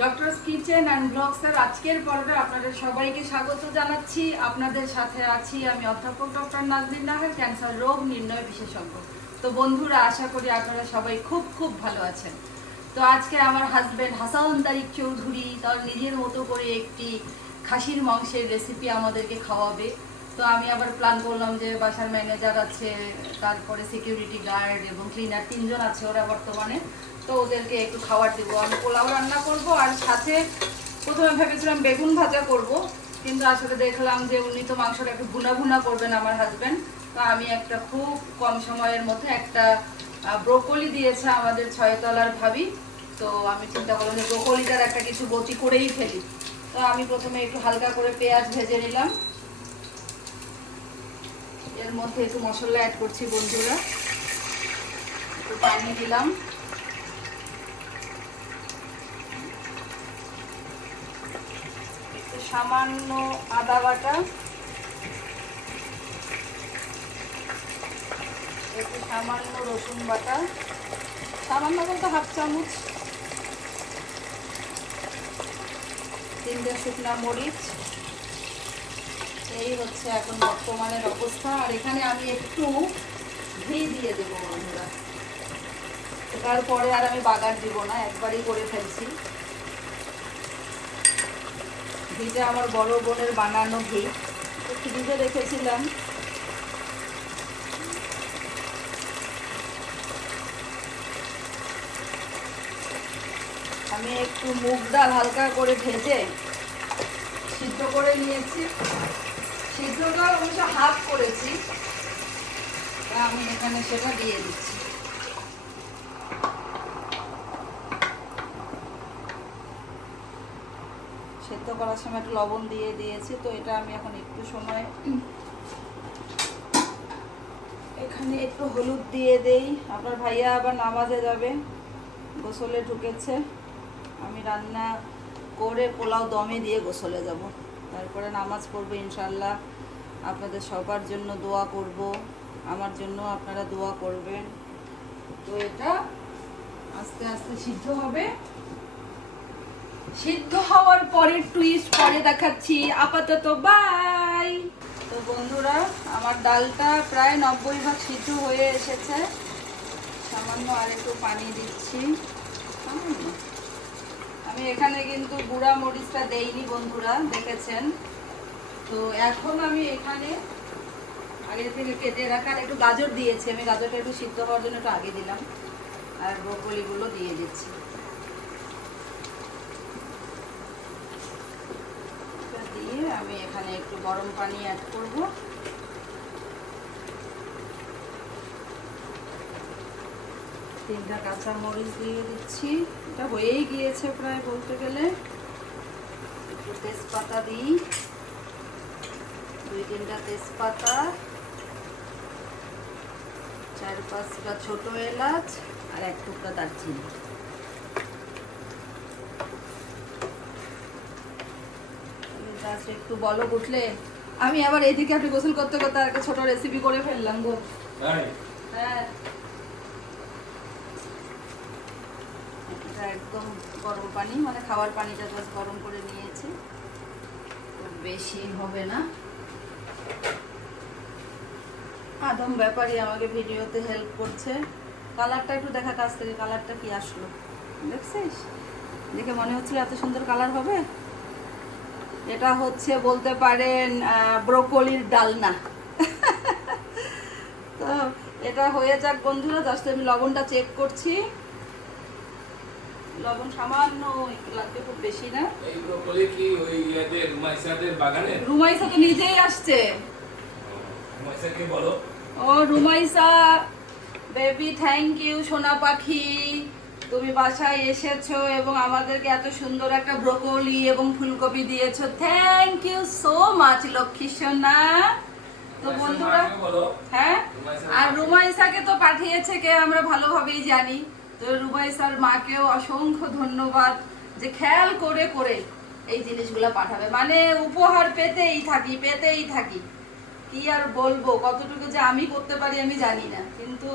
Doctors kitchen and ব্লগসের আজকের পর্বে আপনাদের সবাইকে স্বাগত জানাচ্ছি। আপনাদের সাথে আছি আমি অধ্যাপক ডক্টর নাজনীন নাহার, ক্যান্সার রোগ নির্ণয় বিশেষজ্ঞ। তো বন্ধুরা, আশা করি আপনারা সবাই খুব খুব ভালো আছেন। তো আজকে আমার হাজবেন্ড হাসান তারিক চৌধুরী তার নিজের মতো করে একটি খাসির মাংসের রেসিপি আমাদেরকে খাওয়াবে। তো আমি আবার প্ল্যান করলাম যে বাসার ম্যানেজার আছে, তারপরে সিকিউরিটি গার্ড এবং ক্লিনার, তিনজন আছে ওরা বর্তমানে। তো ওদেরকে একটু খাবার দেবো। আমি পোলাও রান্না করব আর সাথে প্রথমে ভেবেছিলাম বেগুন ভাজা করব, কিন্তু আসলে দেখলাম যে উনি তো মাংসটা একটু ভুনা ভুনা করবেন আমার হাজবেন্ড। তো আমি একটা খুব কম সময়ের মধ্যে একটা ব্রোকলি দিয়েছে আমাদের ছয়তলার ভাবি। তো আমি চিন্তা করলাম যে ব্রোকলিটার একটা কিছু বটি করেই ফেলি। তো আমি প্রথমে একটু হালকা করে পেঁয়াজ ভেজে নিলাম, এর মধ্যে একটু মশলা অ্যাড করছি বন্ধুরা, একটু পানি দিলাম, একটু সামান্য আদা বাটা, একটু সামান্য রসুন বাটা, সামান্য বলতে হাফ চামচ, 3টে শুকনা মরিচ। এই হচ্ছে এখন বর্তমানের অবস্থা। আর এখানে আমি একটু ঘি দিয়ে দেবো বন্ধুরা, তারপরে আর আমি বাগার দিব না, একবারই করে ফেলছি। ঘিটা আমার বড় বোনের বানানো ঘি, ফ্রিজে রেখেছিলাম। আমি একটু মুগ ডাল হালকা করে ভেজে সিদ্ধ করে নিয়েছি। সিদ্ধটা অবশ্য হাফ করেছি, আমি এখানে সেটা দিয়ে দিচ্ছি। সেদ্ধ করার সময় একটু লবণ দিয়ে দিয়েছি। তো এটা আমি এখন একটু সময় এখানে একটু হলুদ দিয়ে দেই। আপনার ভাইয়া আবার নামাজে যাবে, গোসলে ঢুকেছে। আমি রান্না করে পোলাও দমে দিয়ে গোসলে যাব, তারপরে নামাজ পড়বো ইনশাল্লাহ। আপনাদের সবার জন্য দোয়া করব, আমার জন্য আপনারা দোয়া করবেন। তো এটা আস্তে আস্তে সিদ্ধ হবে। সিদ্ধ হওয়ার পরে টুইস্ট পরে দেখাচ্ছি। আপাতত বাই। তো বন্ধুরা, আমার ডালটা প্রায় 90% সিদ্ধ হয়ে এসেছে। সামান্য আর একটু পানি দিচ্ছি। আমি এখানে কিন্তু গুঁড়া মরিচটা দেইনি বন্ধুরা, দেখেছেন। তো এখন আমি এখানে আগে থেকে কেটে রাখার একটু গাজর দিয়েছি। আমি গাজরটা একটু সিদ্ধ হওয়ার জন্য একটু আগে দিলাম, আর ব্রোকলিগুলো দিয়ে দিচ্ছি। দিয়ে আমি এখানে একটু গরম পানি অ্যাড করব। তিনটা কাঁচা মরিচ দিয়ে দিচ্ছি। এটা হয়েই গিয়েছে প্রায় বলতে গেলে। একটু তেজপাতা দিই, 2-3টা তেজপাতা, 4-5টা ছোট এলাচ আর 1 টুকরা দারচিনি। একটু বলক উঠলে আমি আবার এইদিকে আপনি গোসল করতে করতে আর একটা ছোট রেসিপি করে ফেললাম গো। হ্যাঁ, এটা একদম গরম পানি, মানে খাবার পানিটা জাস্ট গরম করে নিয়েছি, খুব বেশি হবে না। আদম ব্যাপারী আমাকে ভিডিওতে হেল্প করছে। কালারটা একটু দেখা কাছ থেকে, কালারটা কি আসলো দেখছিস? দেখে মনে হচ্ছিল এত সুন্দর কালার হবে। এটা হচ্ছে বলতে পারেন ব্রোকলির ডালনা। তো এটা হয়ে যাক বন্ধুরা, জাস্ট আমি লবণটা চেক করছি। লবণ সামান্য একটু লাগবে, খুব বেশি না। এই ব্রোকলি কি ওই ইয়াদের রুমাইসাদের বাগানে? রুমাইসা তো নিজেই আসছে। রুমাইসাকে বলো। ও রুমাইসা বেবি, থ্যাংক ইউ সোনা পাখি, তুমি বাসায় এসেছো এবং আমাদেরকে এত সুন্দর একটা ব্রোকলি এবং ফুলকপি দিয়েছো। থ্যাংক ইউ সো মাচ লক্ষ্মী সোনা। তো বন্ধুরা, হ্যাঁ, আর রুমাইসাকে তো পাঠিয়েছে কে আমরা ভালোভাবেই জানি। তো রুমাইসার মাকেও অসংখ্য ধন্যবাদ যে খেয়াল করে করে এই জিনিসগুলো পাঠাবে। মানে উপহার পেতেই থাকি পেতেই থাকি, কি আর বলবো, কতটুকু যে আমি করতে পারি আমি জানি না, কিন্তু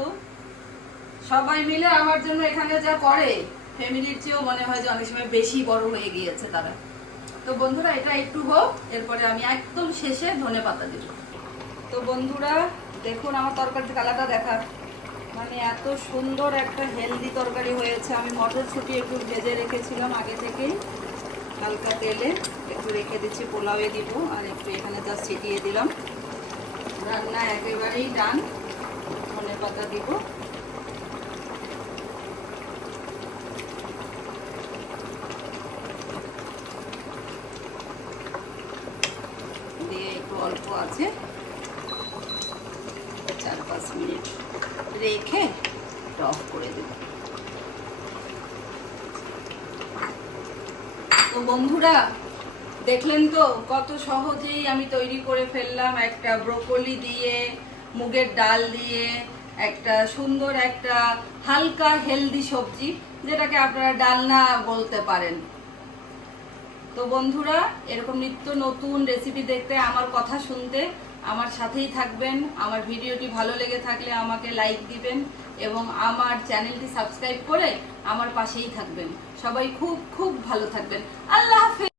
সবাই মিলে আমার জন্য এখানে যা করে ফ্যামিলির চেয়েও মনে হয় যে অনেক সময় বেশি বড় হয়ে গিয়েছে তারা। তো বন্ধুরা এটা একটু হোক, এরপরে আমি একদম শেষে ধনেপাতা দেব। তো বন্ধুরা দেখুন আমার তরকারির কালারটা দেখা, মানে এত সুন্দর একটা হেলদি তরকারি হয়েছে। আমি মটরশুঁটি একটু ভেজে রেখেছিলাম আগে থেকেই, হালকা তেলে একটু রেখে দিচ্ছি, পোলাওয়ে দিব, আর একটু এখানে জাস্ট ছিটিয়ে দিলাম। রান্না একেবারেই ডান। ধনেপাতা দিব, দিয়ে একটু অল্প আছে 4-5 মিনিট রেখে অফ করে দেব। তো বন্ধুরা দেখলেন তো কত সহজেই আমি তৈরি করে ফেললাম একটা ব্রোকলি দিয়ে, মুগের ডাল দিয়ে একটা সুন্দর একটা হালকা হেলদি সবজি, যেটাকে আপনারা ডালনা বলতে পারেন। তো বন্ধুরা এরকম নিত্য নতুন রেসিপি দেখতে, আমার কথা শুনতে আমার সাথেই থাকবেন। আমার ভিডিওটি ভালো লেগে থাকলে আমাকে লাইক দিবেন এবং আমার চ্যানেলটি সাবস্ক্রাইব করে আমার পাশেই থাকবেন। সবাই খুব খুব ভালো থাকবেন। আল্লাহ হাফেজ।